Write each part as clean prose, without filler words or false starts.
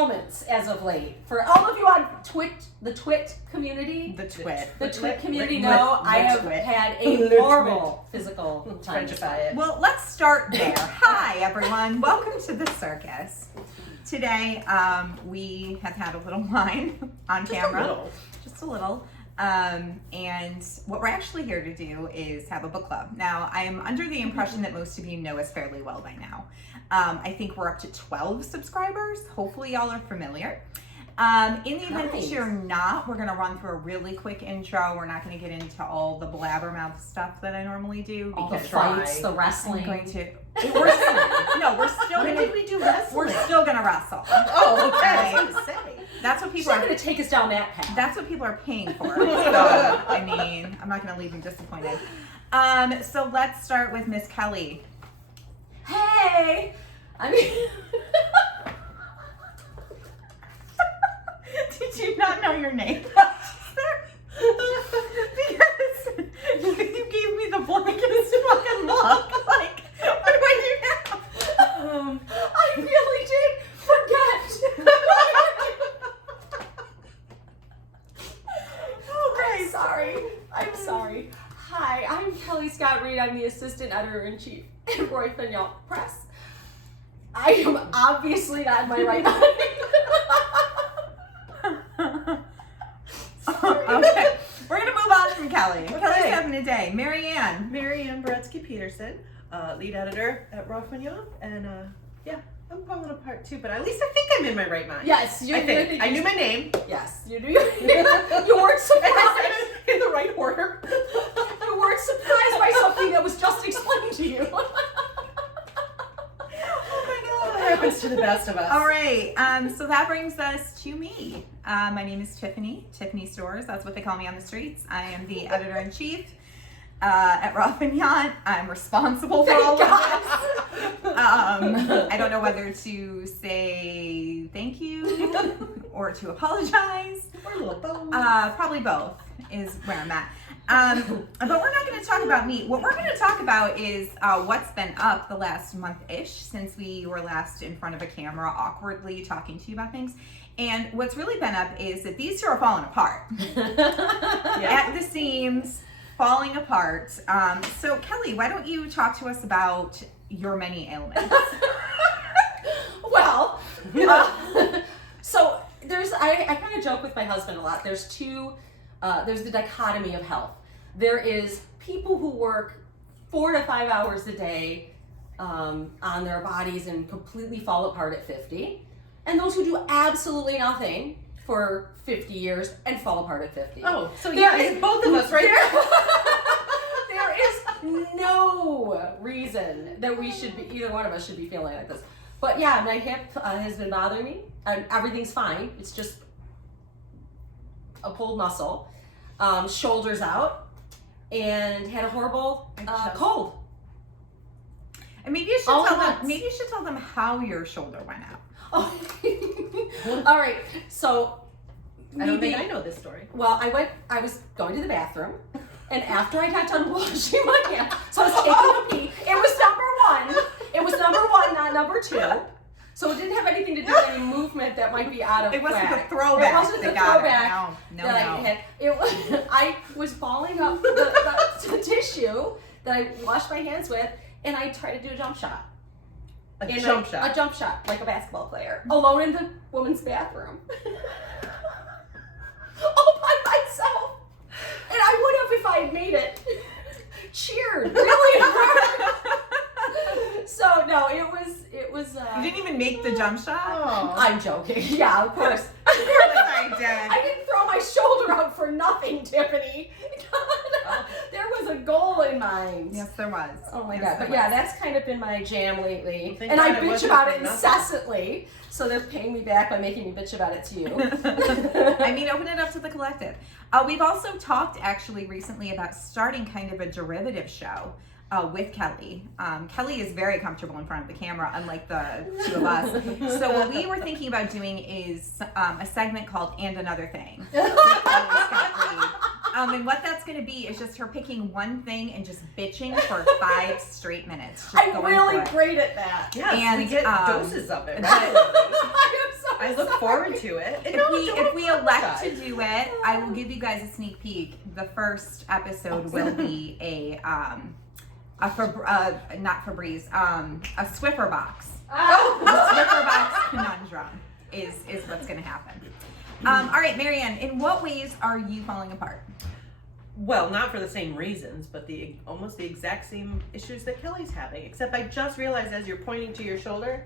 ailments as of late. For all of you on the Twit community, the Twit community know I have had a horrible physical time. Well, let's start there. Hi, everyone. Welcome to the circus. Today, we have had a little wine on camera. Just a little. And what we're actually here to do is have a book club. Now, I am under the impression that most of you know us fairly well by now. I think we're up to 12 subscribers. Hopefully y'all are familiar. In the event that you're not, we're gonna run through a really quick intro. We're not gonna get into all the blabbermouth stuff that I normally do. All the fights, the wrestling. We're still When did we do wrestling? We're still gonna wrestle. Oh, okay. I was gonna say. That's what people are going to take us down that path. That's what people are paying for. So, I mean, I'm not going to leave you disappointed. So let's start with Miss Kelly. Hey! I mean... Did you not know your name? Because you gave me the blankest fucking look. Like, what do I do now? I really did forget. I'm sorry. Hi, I'm Kelly Scott Reed. I'm the Assistant Editor-in-Chief at roifaineantpress. I am obviously not in my right mind. Okay, we're going to move on from Kelly. Okay. Kelly's having a day. Marianne Beretsky-Peterson, lead editor at roifaineant, and I'm falling apart too, but at least I think I'm in my right mind. Yes, I think. I knew my name. Yes, you do. You weren't surprised in the right order. You weren't surprised by something that was just explained to you. Oh my God. That happens to the best of us. All right, so that brings us to me. My name is Tiffany Stores. That's what they call me on the streets. I am the editor-in-chief at roifaineant. I'm responsible for all of this. I don't know whether to say thank you or to apologize. Or a little both. Probably both is where I'm at. But we're not going to talk about me. What we're going to talk about is what's been up the last month-ish since we were last in front of a camera awkwardly talking to you about things. And what's really been up is that these two are falling apart. At the seams, falling apart. So Kelly, why don't you talk to us about your many ailments? Well, so I kind of joke with my husband a lot. There's the dichotomy of health. There is people who work 4 to 5 hours a day on their bodies and completely fall apart at 50. And those who do absolutely nothing for 50 years and fall apart at 50. Oh, so it's both of us, right? There is no reason that either one of us should be feeling like this. But yeah, my hip has been bothering me, and everything's fine. It's just a pulled muscle. Shoulders out, and had a horrible cold. And maybe you should tell them how your shoulder went out. Oh, all right. So I don't think I know this story. Well, I was going to the bathroom, and after I got done washing my hands, so I was taking a pee. It was number one, not number 2. So it didn't have anything to do with any movement that might be out of It wasn't whack. the throwback. It wasn't the throwback No. I had. I was balling up the tissue that I washed my hands with, and I tried to do a jump shot. A jump shot, like a basketball player, alone in the women's bathroom, all by myself. And I would have if I had made it. Cheered really hard. So no, it was. You didn't even make the jump shot? Oh. I'm joking. Yeah, of course. I did. I didn't throw my shoulder out for nothing, Tiffany. There was a goal in mind. Yes, there was. Oh my God. But yeah, that's kind of been my jam lately. Well, and I bitch about it incessantly. So they're paying me back by making me bitch about it to you. I mean, open it up to the collective. We've also talked actually recently about starting kind of a derivative show with Kelly. Kelly is very comfortable in front of the camera, unlike the two of us. So what we were thinking about doing is a segment called And Another Thing. And what that's going to be is just her picking one thing and just bitching for 5 straight minutes. I'm really great at that. Yeah, and we get doses of it. Right? I I look forward to it. And If we elect to apologize. do it, I will give you guys a sneak peek. The first episode will be not Febreze, a Swiffer box. The Swiffer box conundrum is what's going to happen. All right, Marianne, in what ways are you falling apart? Well, not for the same reasons, but almost the exact same issues that Kelly's having. Except I just realized as you're pointing to your shoulder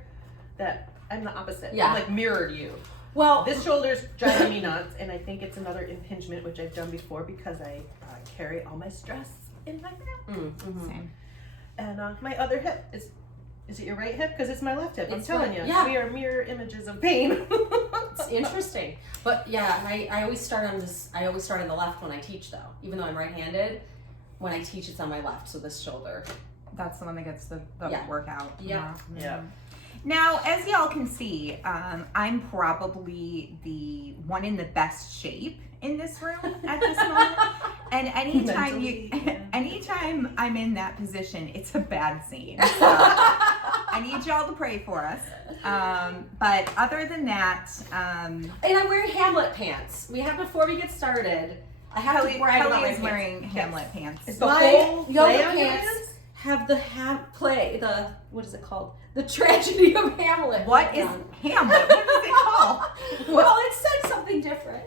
that I'm the opposite. Yeah. I'm like mirrored you. Well, This shoulder's driving me nuts, and I think it's another impingement, which I've done before because I carry all my stress in my back. Same. And my other hip is it your right hip? Because it's my left hip. I'm It's telling right. you, Yeah. we are mirror images of pain. it's interesting. But yeah, I always start on this. I always start on the left when I teach, though. Even though I'm right-handed, when I teach, it's on my left. So this shoulder. That's the one that gets the Yeah. workout. Yeah. Yeah. Now, as y'all can see, I'm probably the one in the best shape in this room at this moment. And Mentally, yeah. anytime I'm in that position, it's a bad scene. So I need y'all to pray for us. But other than that, And I'm wearing Hamlet pants. Before we get started, I have to brag about Kelly my is pants. wearing Hamlet pants. It's the My whole yoga play on your pants hands? have the what is it called? The tragedy of Hamlet. What is Hamlet? What is it called? Well, it said something different.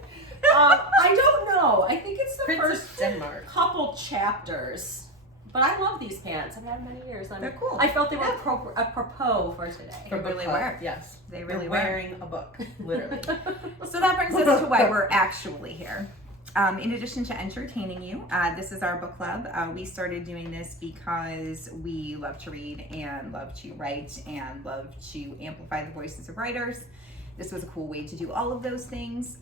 I don't know. I think it's the Princess first Denmark. couple chapters. But I love these pants. I've had them many years. They're cool. I felt they were apropos for today. They really were. Yes. They really You're were. wearing a book, literally. So that brings us to why we're actually here. In addition to entertaining you, this is our book club. We started doing this because we love to read and love to write and love to amplify the voices of writers. This was a cool way to do all of those things.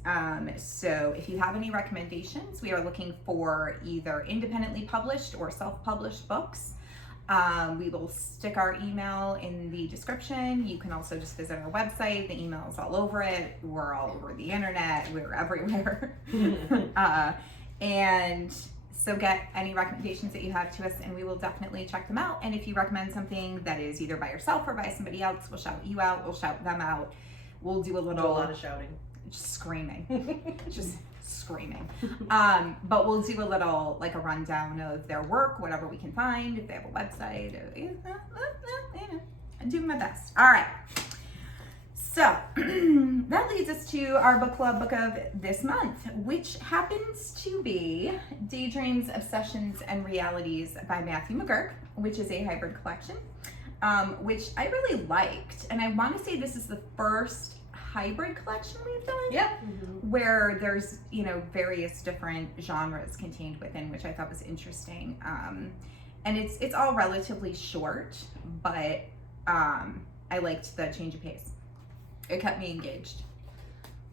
So if you have any recommendations, we are looking for either independently published or self-published books. We will stick our email in the description. You can also just visit our website. The email is all over it. We're all over the internet. We're everywhere. And so get any recommendations that you have to us and we will definitely check them out. And if you recommend something that is either by yourself or by somebody else, we'll shout you out. We'll shout them out. We'll do a Do a little lot of shouting. just screaming. Just screaming. But we'll do a little, like a rundown of their work, whatever we can find, if they have a website, I'm doing my best. All right. So that leads us to our book club book of this month, which happens to be Daydreams, Obsessions, and Realities by Matthew McGuirk, which is a hybrid collection, which I really liked. And I want to say this is the first hybrid collection we've done. Yep. Where there's, various different genres contained within, which I thought was interesting. And it's all relatively short, but I liked the change of pace. It kept me engaged.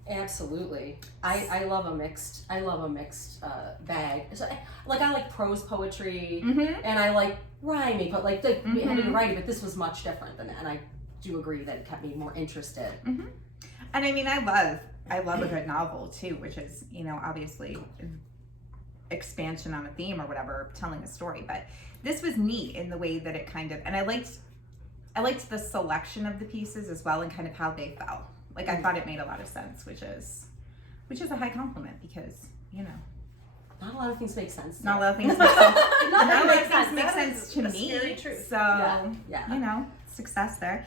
Absolutely. I love a mixed bag. So I like prose poetry and I like rhyming, but like we had to write it, but this was much different than that. And I do agree that it kept me more interested. And I mean, I love a good novel too, which is, obviously expansion on a theme or whatever, telling a story. But this was neat in the way that it kind of, and I liked the selection of the pieces as well and kind of how they fell. Like I thought it made a lot of sense, which is a high compliment because, Not a lot of things make sense. not a lot of things make sense. Not a lot of things make That sense is to a me. scary truth. So, Yeah. Success there.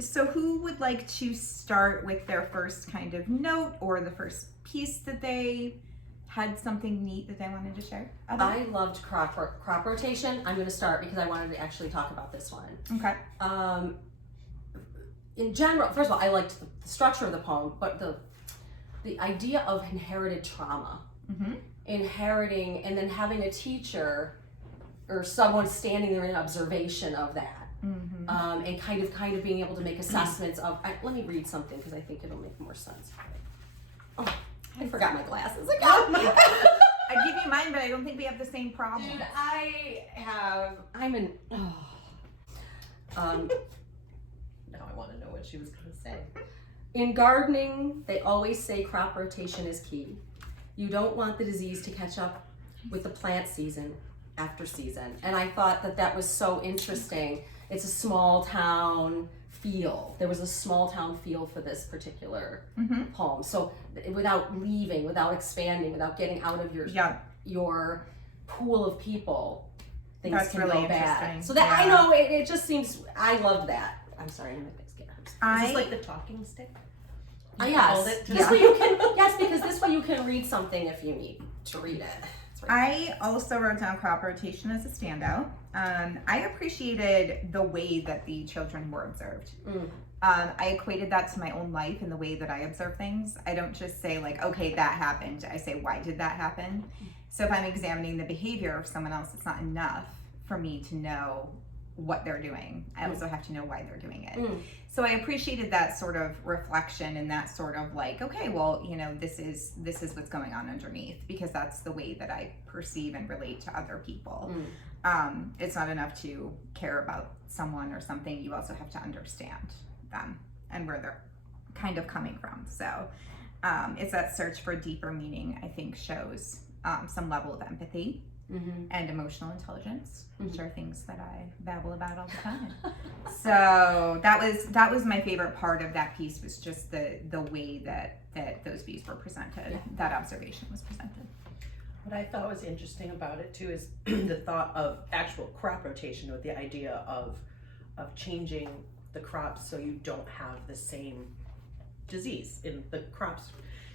So who would like to start with their first kind of note or the first piece that they had something neat that they wanted to share about? I loved crop rotation. I'm going to start because I wanted to actually talk about this one. Okay. In general, first of all, I liked the structure of the poem, but the idea of inherited trauma, inheriting, and then having a teacher or someone standing there in observation of that. And kind of being able to make assessments of. Let me read something because I think it'll make more sense. Oh, I forgot my glasses again. I give you mine, but I don't think we have the same problem. Dude, I'm in. Now I want to know what she was going to say. In gardening, they always say crop rotation is key. You don't want the disease to catch up with the plant season after season. And I thought that was so interesting. It's a small town, feel. There was a small town feel for this particular Mm-hmm. poem. So without leaving, without expanding, without getting out of your pool of people, things That's can really go bad. interesting. So that I Yeah. know it just seems. I loved that. I'm sorry, I'm gonna get hurt. Is this like the talking stick? Yes. It This way you can. Yes, because this way you can read something if you need to read it. That's right. I also wrote down crop rotation as a standout. I appreciated the way that the children were observed. I equated that to my own life and the way that I observe things. I don't just say like, okay, that happened. I say, why did that happen? So if I'm examining the behavior of someone else, it's not enough for me to know what they're doing. I also have to know why they're doing it. So I appreciated that sort of reflection and that sort of like, okay, well, you know, this is what's going on underneath, because that's the way that I perceive and relate to other people. It's not enough to care about someone or something. You also have to understand them and where they're kind of coming from. So it's that search for deeper meaning, I think, shows some level of empathy and emotional intelligence, which are things that I babble about all the time. So that was my favorite part of that piece, was just the way that those views were presented, that observation was presented. What I thought was interesting about it too is the thought of actual crop rotation, with the idea of changing the crops so you don't have the same disease in the crops.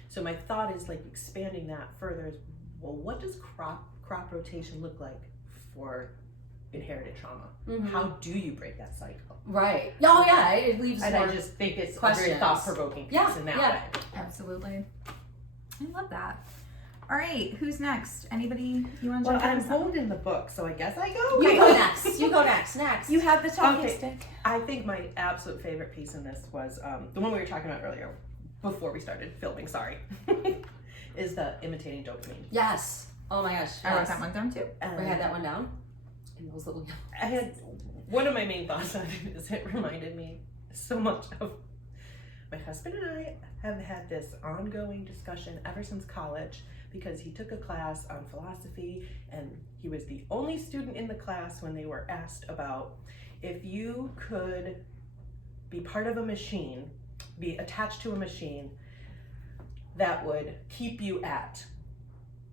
So my thought is like expanding that further is, well, what does crop rotation look like for inherited trauma? How do you break that cycle? Right. Oh yeah, it leaves. And more I just think it's a questions. very thought-provoking piece in that way. Absolutely. I love that. All right, who's next? Anybody you want to Well, jump I'm in? holding the book, so I guess I go. You go next. You go next. Next. You have the talking Okay. stick. I think my absolute favorite piece in this was the one we were talking about earlier, before we started filming, sorry, is the imitating dopamine. Yes. Oh my gosh. I wrote yes. that one down too. We had that one down. In those little. I had one of my main thoughts on it is it reminded me so much of my husband and I have had this ongoing discussion ever since college, because he took a class on philosophy and he was the only student in the class when they were asked about if you could be part of a machine, be attached to a machine that would keep you at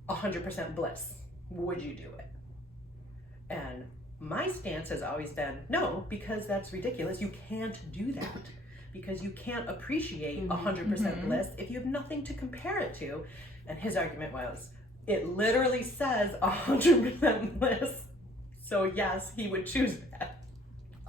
100% bliss, would you do it? And my stance has always been no, because that's ridiculous. You can't do that, because you can't appreciate 100% bliss if you have nothing to compare it to. And his argument was, it literally says 100% bliss, so yes, he would choose that.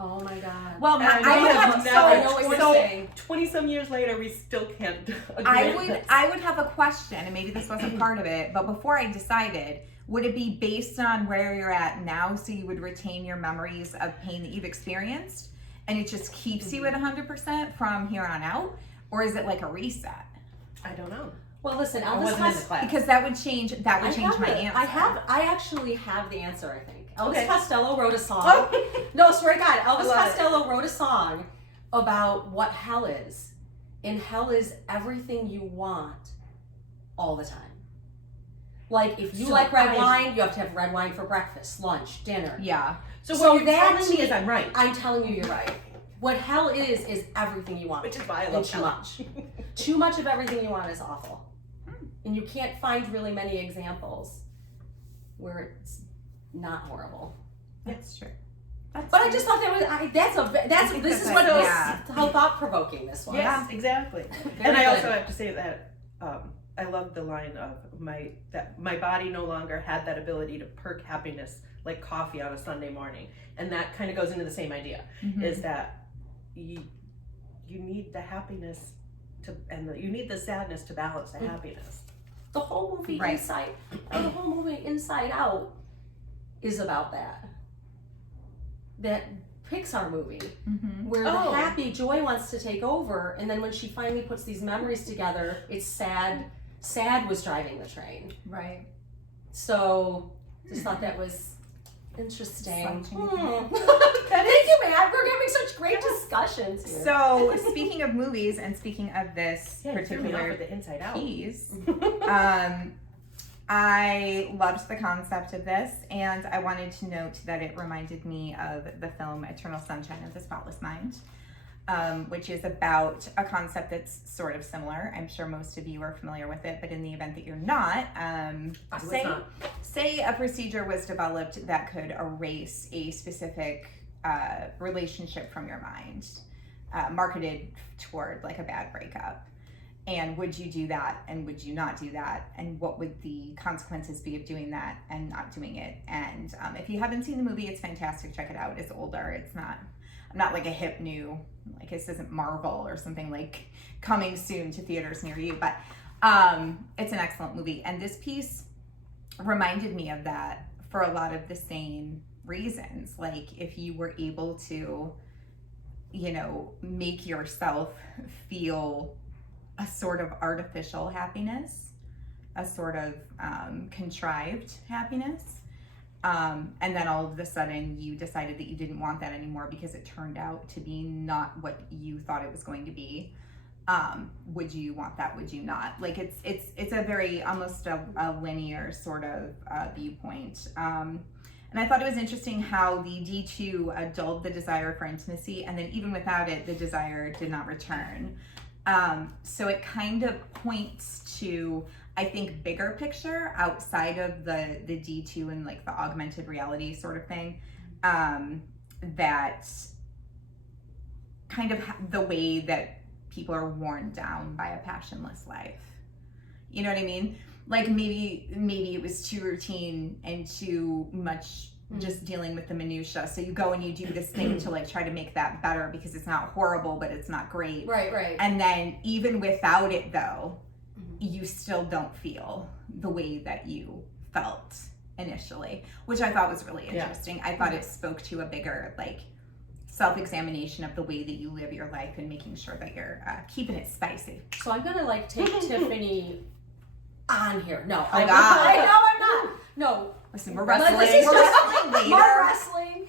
Oh my God. Well, And I would we have never- I know what you're so saying. 20 some years later, we still can't agree I on would this. have a question, and maybe this wasn't part of it, but before I decided, would it be based on where you're at now, so you would retain your memories of pain that you've experienced, and it just keeps you at 100% from here on out, or is it like a reset? I don't know. Well, listen, I Elvis wasn't in the Costello. class. Because that would change my answer. I actually have the answer, I think. Elvis Okay. Costello wrote a song. No, swear to God, Elvis love it. Costello wrote a song about what hell is. And hell is everything you want all the time. Like, if you So like red wine, you have to have red wine for breakfast, lunch, dinner. Yeah. So So what you're that telling me to is I'm right. I'm telling you, you're right. What hell is everything you want. Which is why I And love too hell. much. Too much of everything you want is awful. And you can't find really many examples where it's not horrible. That's true. But I just thought this is what how thought provoking this was. Yes, exactly. Very And I also good. have to say that I love the line of my body no longer had that ability to perk happiness like coffee on a Sunday morning, and that kind of goes into the same idea. Is that you need the happiness you need the sadness to balance the happiness. The whole movie Right. Inside Out is about that. That Pixar movie where the happy joy wants to take over, and then when she finally puts these memories together, it's sad was driving the train. Right. So just thought that was interesting. Thank you, Matt. We're having such great discussions here. So, speaking of movies and speaking of this Yeah, you threw me off particular with the Inside Out. piece, I loved the concept of this, and I wanted to note that it reminded me of the film Eternal Sunshine of the Spotless Mind. which is about a concept that's sort of similar. I'm sure most of you are familiar with it, but in the event that you're not, say a procedure was developed that could erase a specific relationship from your mind, marketed toward like a bad breakup. And would you do that, and would you not do that, and what would the consequences be of doing that and not doing it? And if you haven't seen the movie, it's fantastic. Check it out. It's older. It's not, I'm not like a hip new, like this isn't Marvel or something like coming soon to theaters near you, but it's an excellent movie. And this piece reminded me of that for a lot of the same reasons. Like if you were able to, you know, make yourself feel a sort of artificial happiness, a sort of contrived happiness, and then all of a sudden you decided that you didn't want that anymore because it turned out to be not what you thought it was going to be. Would you want that? Would you not? Like it's a very almost a linear sort of viewpoint. And I thought it was interesting how the D2 dulled the desire for intimacy, and then even without it, the desire did not return. So it kind of points to, I think, bigger picture outside of the D2 and like the augmented reality sort of thing, that kind of the way that people are worn down by a passionless life. You know what I mean? Like maybe it was too routine and too much just dealing with the minutia. So you go and you do this thing to like try to make that better because it's not horrible, but it's not great. Right. And then even without it though, you still don't feel the way that you felt initially, which I thought was really interesting. Yeah. I thought it spoke to a bigger like self-examination of the way that you live your life and making sure that you're keeping it spicy. So I'm gonna like take Tiffany on here. No, I'm not. No. Listen, we're wrestling. We're wrestling later. More wrestling.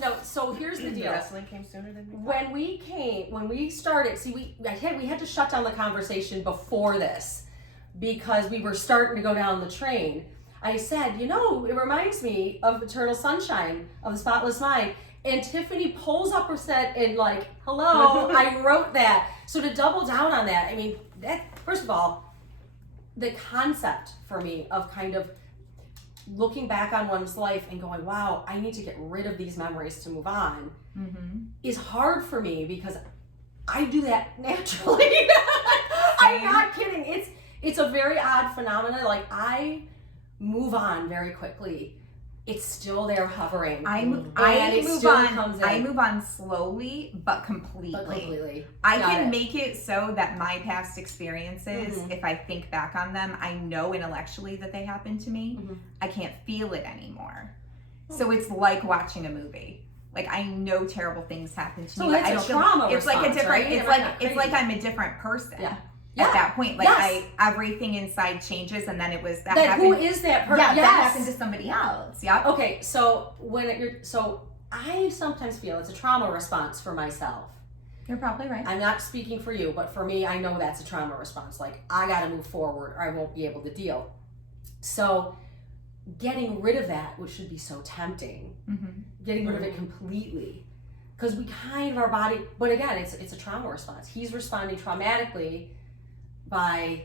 No. So here's the deal. Wrestling came sooner than we thought. When we started, see, we had to shut down the conversation before this because we were starting to go down the train. I said, you know, it reminds me of Eternal Sunshine of the Spotless Mind. And Tiffany pulls up her set and like, hello, I wrote that. So to double down on that, I mean, that first of all, the concept for me of kind of looking back on one's life and going, wow, I need to get rid of these memories to move on, is hard for me because I do that naturally. I'm not kidding. It's a very odd phenomenon. Like I move on very quickly. It's still there hovering. I move on slowly, but completely. I can make it so that my past experiences, if I think back on them, I know intellectually that they happened to me. I can't feel it anymore. So it's like watching a movie. Like I know terrible things happen to me. So it's a trauma response, it's like a different. Right? It's like I'm a different person. Yeah. At that point, like everything inside changes, and then it was that happened. Who is that person? Yeah, that happened to somebody else. Yeah. Okay, so I sometimes feel it's a trauma response for myself. You're probably right. I'm not speaking for you, but for me, I know that's a trauma response. Like I got to move forward, or I won't be able to deal. So, getting rid of that, which should be so tempting, getting rid of it completely, because we kind of our body. But again, it's a trauma response. He's responding traumatically. By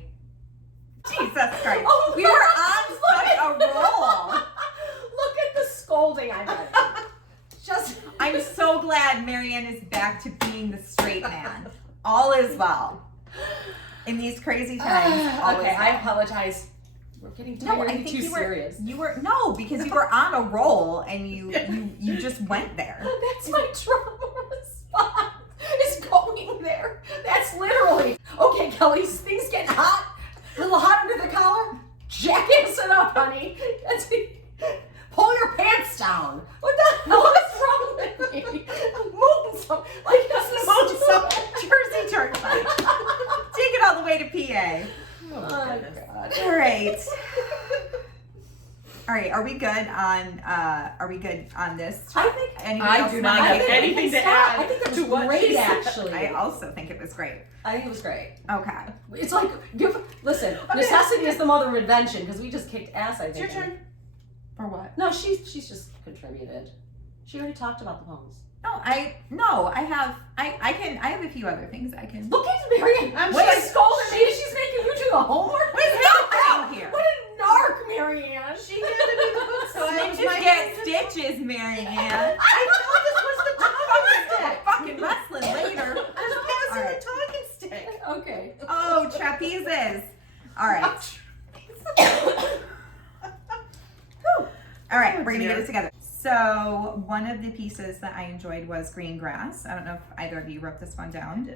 Jesus Christ. Oh, we were on such a roll. Look at the scolding I got. I'm so glad Marianne is back to being the straight man. All is well. In these crazy times, all is well. I apologize. We're getting too serious. Because you were on a roll and you just went there. That's my trauma response. Is going there. That's literally. Okay, Kelly, things get hot. A little hot under the collar. Jackass it up, honey. Pull your pants down. What the hell is wrong with me? Move some. Like this is some Jersey Turnpike. Take it all the way to PA. Oh my God. All right, are we good on this? I think I do not have anything to add. I think that was what great, actually. I also think it was great. I think it was great. Okay. It's like, necessity is the mother of invention, because we just kicked ass, I think. It's your turn. For what? No, she's just contributed. She already talked about the poems. No, I have a few other things I can. Look at Marianne. She's scolding me. She's making you do the homework. What is happening here? What a narc, Marianne. She handed me the book, so I was Snitches get stitches, Marianne. I thought this was the talking stick. Fucking wrestling later. I was passing All right. the talking stick. Okay. Oh, trapezes. All right. All right, we're gonna get it together. So one of the pieces that I enjoyed was green grass. I don't know if either of you wrote this one down.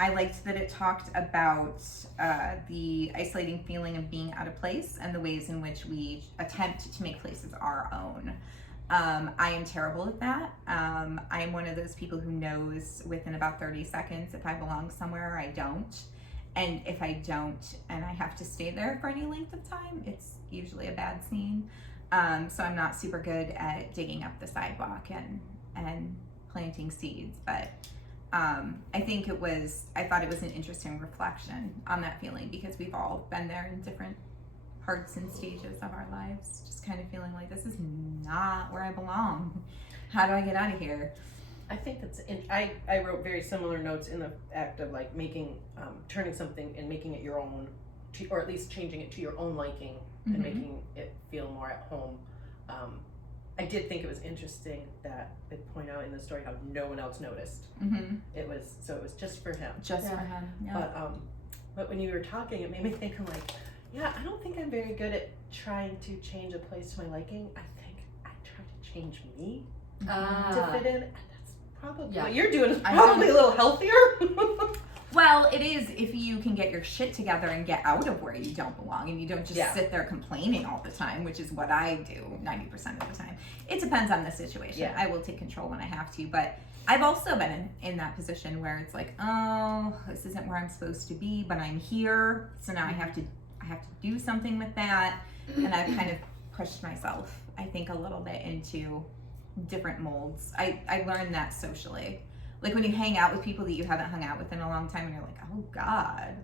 I liked that it talked about the isolating feeling of being out of place and the ways in which we attempt to make places our own. I am terrible at that. I am one of those people who knows within about 30 seconds if I belong somewhere or I don't. And if I don't and I have to stay there for any length of time, it's usually a bad scene. So I'm not super good at digging up the sidewalk and planting seeds, but I thought it was an interesting reflection on that feeling because we've all been there in different parts and stages of our lives, just kind of feeling like this is not where I belong. How do I get out of here? I think I wrote very similar notes in the act of like turning something and making it your own, or at least changing it to your own liking and making it feel more at home. I did think it was interesting that they point out in the story how no one else noticed. It was just for him. Just for him. Yeah. But when you were talking, it made me think, I'm like, yeah, I don't think I'm very good at trying to change a place to my liking. I think I try to change me to fit in, and that's probably what you're doing is probably a little healthier. Well, it is if you can get your shit together and get out of where you don't belong and you don't just sit there complaining all the time, which is what I do 90% of the time. It depends on the situation. Yeah. I will take control when I have to, but I've also been in that position where it's like, oh, this isn't where I'm supposed to be, but I'm here, so now I have to do something with that, and I've kind of pushed myself, I think, a little bit into different molds. I learned that socially. Like when you hang out with people that you haven't hung out with in a long time and you're like, oh God.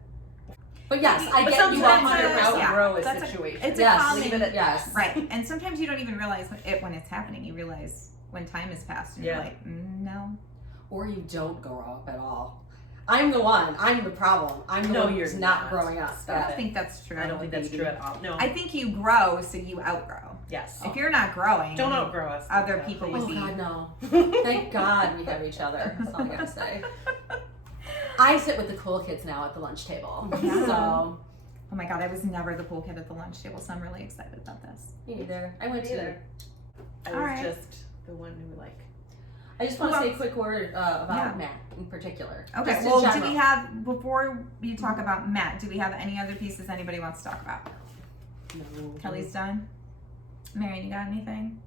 But yes, I get you sometimes 100%. you outgrow a situation. It's yes, a common, leave it at yes. Right. And sometimes you don't even realize it when it's happening. You realize when time has passed and you're like, no. Or you don't grow up at all. I'm the one. I'm the problem. I'm the one who's not growing up. I don't think that's true. I don't think that's true at all. No. I think you grow so you outgrow. Yes. If you're not growing, don't outgrow us. Other people would be. Oh God, no. Thank God we have each other. That's all I gotta say. I sit with the cool kids now at the lunch table. Yeah. So. Oh my God, I was never the cool kid at the lunch table, so I'm really excited about this. Me neither. I went to. I was just the one who I just want to say a quick word about Matt in particular. Okay, just well, do we have, before we talk about Matt, do we have any other pieces anybody wants to talk about? No. Kelly's done? Marianne, you got anything?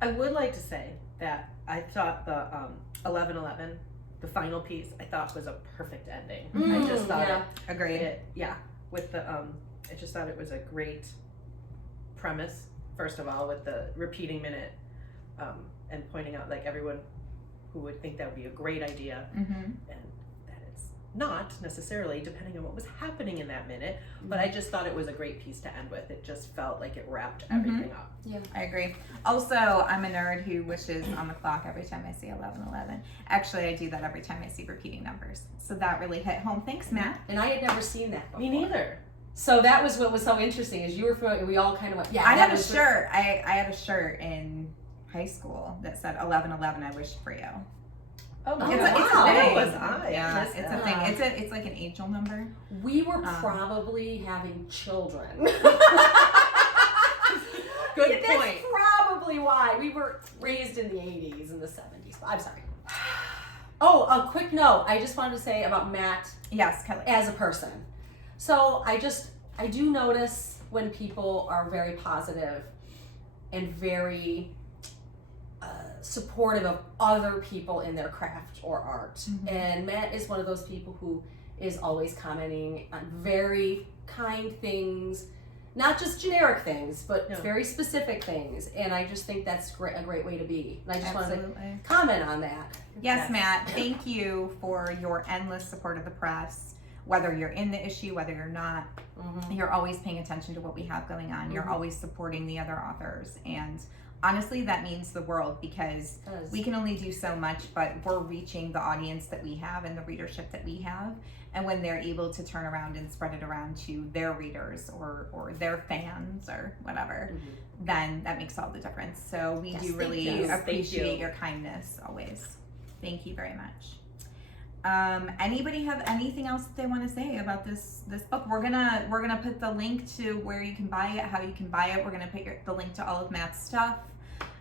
I would like to say that I thought the 11/11, the final piece, I thought was a perfect ending. I just thought Agreed. with the I just thought it was a great premise, first of all, with the repeating minute and pointing out like everyone who would think that would be a great idea and that it's not necessarily, depending on what was happening in that minute, but I just thought it was a great piece to end with. It just felt like it wrapped everything up. Yeah, I agree. Also, I'm a nerd who wishes on the clock every time I see 11/11. Actually, I do that every time I see repeating numbers. So that really hit home. Thanks, Matt. And I had never seen that before. Me neither. So that was what was so interesting is you were familiar, we all kind of went, yeah. I had a shirt. I had a shirt in high school that said 11/11, I wish for you. Oh, It's wow. a thing. That was I. Yeah, Missed it's that. a thing. It's like an angel number. We were probably having children. Good That's point. probably why. We were raised in the 80s and the 70s. I'm sorry. Oh, a quick note. I just wanted to say about Matt Yes, Kelly. as a person. So I do notice when people are very positive and very supportive of other people in their craft or art. And Matt is one of those people who is always commenting on very kind things, not just generic things, but very specific things. And I just think that's a great way to be. And I just wanted to comment on that. Yes, Matt, thank you for your endless support of the press. Whether you're in the issue, whether you're not, you're always paying attention to what we have going on. You're always supporting the other authors. And honestly, that means the world, because we can only do so much, but we're reaching the audience that we have and the readership that we have. And when they're able to turn around and spread it around to their readers or their fans or whatever, then that makes all the difference. So we do really appreciate your kindness always. Thank you very much. Anybody have anything else that they want to say about this book? We're gonna put the link to where you can buy it, how you can buy it. We're gonna put the link to all of Matt's stuff,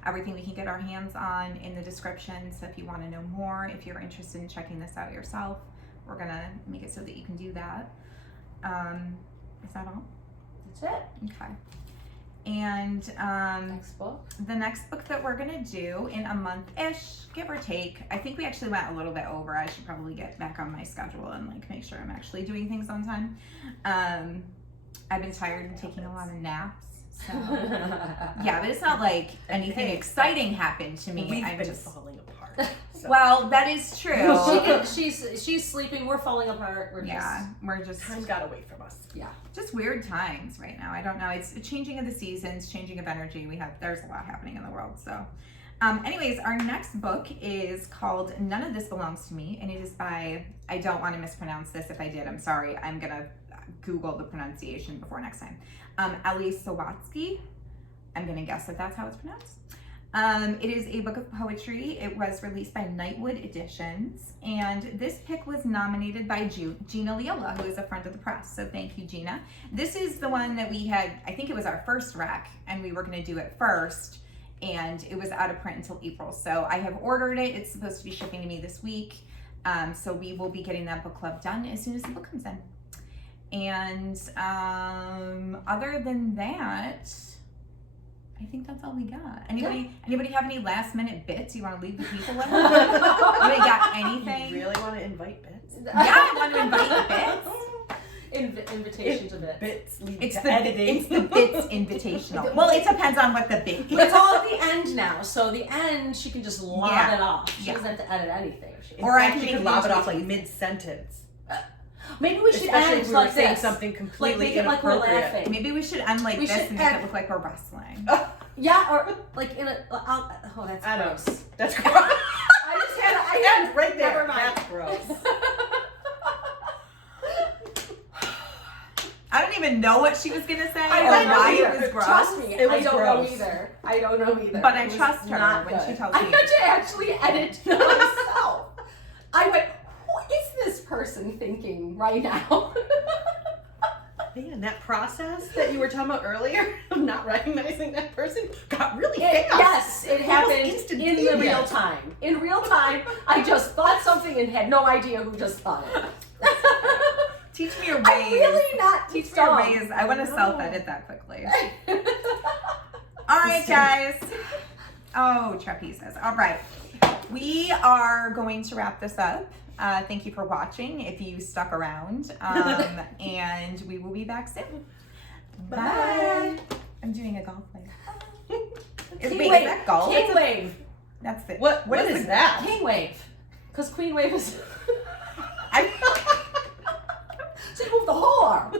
everything we can get our hands on in the description. So if you want to know more, if you're interested in checking this out yourself, we're gonna make it so that you can do that. Is that all? That's it. Okay. And Next book. the next book that we're gonna do in a month-ish, give or take. I think we actually went a little bit over. I should probably get back on my schedule and like make sure I'm actually doing things on time. I've been tired and taking a lot of naps. So yeah, but it's not like anything exciting happened to me. We've I'm been just falling apart. So. well, that is true. She's sleeping. We're falling apart. We're just Time got away from us. Yeah. just weird times right now. I don't know. It's a changing of the seasons, changing of energy. There's a lot happening in the world. So anyways, our next book is called None of This Belongs to Me, and it is by, I don't want to mispronounce this. If I did, I'm sorry. I'm gonna Google the pronunciation before next time. Ellie Sawatsky. I'm gonna guess that that's how it's pronounced. It is a book of poetry. It was released by Nightwood Editions, and this pick was nominated by Gina Leola, who is a friend of the press. So thank you, Gina. This is the one that we had, I think it was our first rec, and we were going to do it first, and it was out of print until April. So I have ordered it. It's supposed to be shipping to me this week. So we will be getting that book club done as soon as the book comes in. And other than that, I think that's all we got. Anybody have any last minute bits you want to leave the people with? Anybody got anything? You really want to invite bits? Yeah, I want to invite bits. Invitation to bits. Bits lead It's to the editing. It's the bits invitational. Well, it depends on what the bit is. It's all at the end now, so the end she can just lob Yeah. it off. She Yeah. doesn't have to edit anything. Or I I can can make it lob it into off like a- mid-sentence. Maybe we should Especially end if we were like saying this. something Like completely make it like we're inappropriate. laughing. Maybe we should end like We this should and make it end- look like we're wrestling. Yeah, or like in a. Oh, that's I gross. don't. That's gross. I just had. I And right there. Never mind. That's gross. I don't even know what she was gonna say I or don't know why either. it was gross. Trust me, It I was don't gross. know either. I don't know either. But I It was trust her not when good. she tells I me. had to actually edit myself. I went, what is this person thinking right now? Man, that process that you were talking about earlier of not recognizing that person got really fast. Yes, it Almost happened in the instantaneous. real time. In real time, I just thought something and had no idea who just thought it. Teach me your ways. I'm really not Teach me your dumb. ways. I want to No. self-edit that quickly. All right, guys. Oh, trapezes. All right. We are going to wrap this up. Thank you for watching, if you stuck around. And we will be back soon. Bye. I'm doing a golf wave. King Wait, wave. is that golf? King wave. That's it. What is that? King wave. Because queen wave is. I She moved the whole arm.